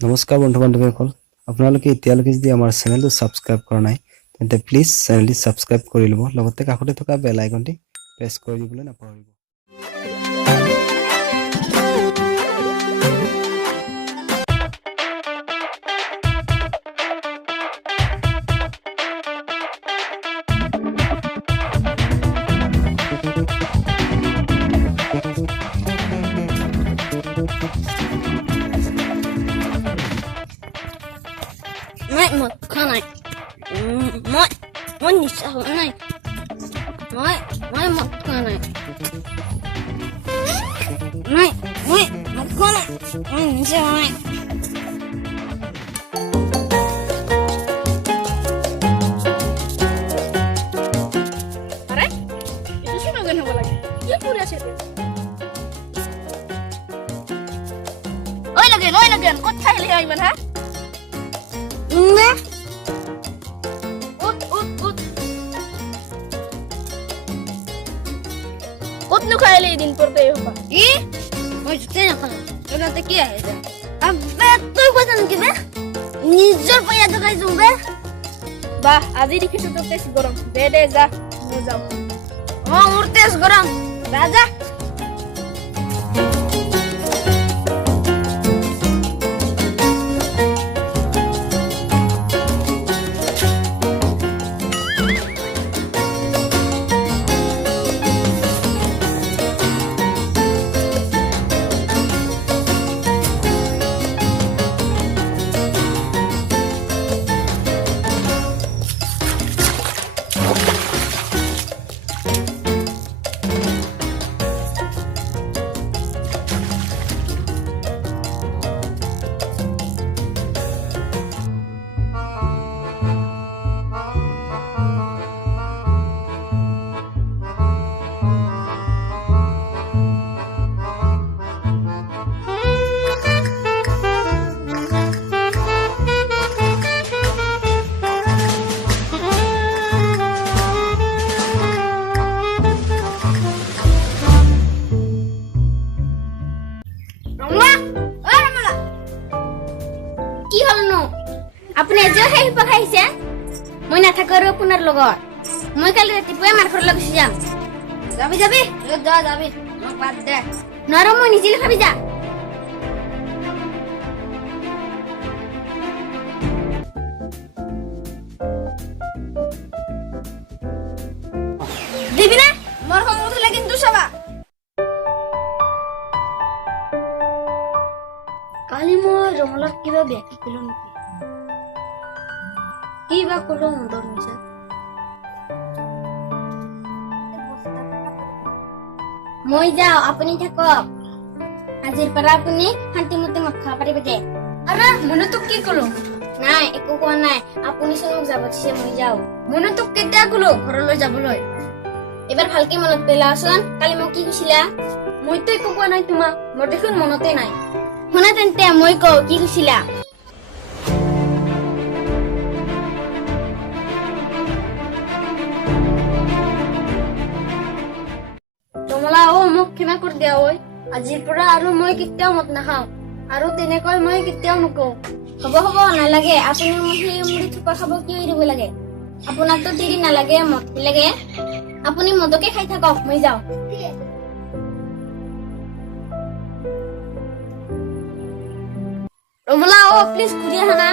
নমস্কাৰ বন্ধু বান্ধৱীসকল আপোনালোকে এতিয়ালৈকে যদি আমাৰ চেনেলটো সাবস্ক্ৰাইব কৰা নাই তেন্তে প্লিজ চেনেলটি সাবস্ক্ৰাইব কৰি ল'ব লগতে কাষতে থকা বেল আইকনটি প্ৰেছ কৰি দিবলৈ নাপাহৰিব Một con này mỗi nhịp sao này mỗi một con này mỗi một con này nhịp sao này अरे itu sih nogen apa lagi dia udah sih oi nogen kok thay lihat gimana ha Nè. Út nó khai lên din porte ho pa. Ý? Ôi chuyện nào không? Tôi nói thế kia hết. À bé tôi có thằng kia bé. Nizor pa yad khai zoom bé. Ba, azi dikhi to test goram. De za. Mo jao. Oh, mur test goram. Raja. আপুনি যে হেই পখাইছে মই না থাকৰো পুনৰ লগত মই কালি ৰাতিপুৱা মাৰ ঘৰ লগছি যাম যাবি যাবি মোক বাদ দে নৰম মই নিজে খাবি যা দিবি না মোৰ খং উঠিলে কিন্তু চাবা কালি মই ৰমলত কিবা বেকি কলো নেকি Iba kulong Modor bisa. Moi jao, apuni thakok. Ajir para apuni hanti mute makha pari bete. Ara, monotuk ki kolo? Nai, eko ko nai. Apuni sonok jabotse moi jao. Monotuk ketia kolo ঘৰলৈ যাবলৈ। এবাৰ ভালকে মনত পেলাওছন, কালি মই কি কৈছিলা? মই তো eko ko nai তোমাক, মোৰ দেখোন মনতে নাই। শুনা তেন্তে মই কও কি কৈছিলা? তোমলা ও মোক ক্ষমা কৰি দিয়া ঐ আজিৰ পৰা আৰু মই কেতিয়াও মত নাখাও আৰু তেনেকৈ মই কেতিয়াও নকওঁ হ'ব নালাগে আপুনি মুড়ি থুপা খাব কি দিব লাগে আপোনাক তো তিৰি নালাগে মত লাগে আপুনি মদকে খাই থাকক মই যাও তোমলা ও প্লিজ ঘুৰি আহা না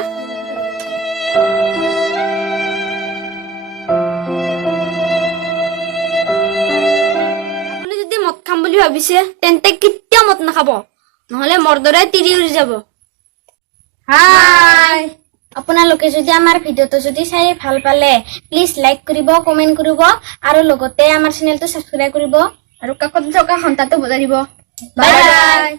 খাম বুলি ভাবিছে তেন্তে কেতিয়া মত নাখাব নহলে মৰদৰে তিৰি উৰি যাব হাই আপোনালোকে যদি আমাৰ ভিডিওটো যদি চাই ভাল পালে প্লিজ লাইক কৰিব কমেন্ট কৰিব আৰু লগতে আমাৰ চেনেলটো সাবস্ক্ৰাইব কৰিব আৰু কাকত থকা ঘণ্টাটো বজাই দিব বাই বাই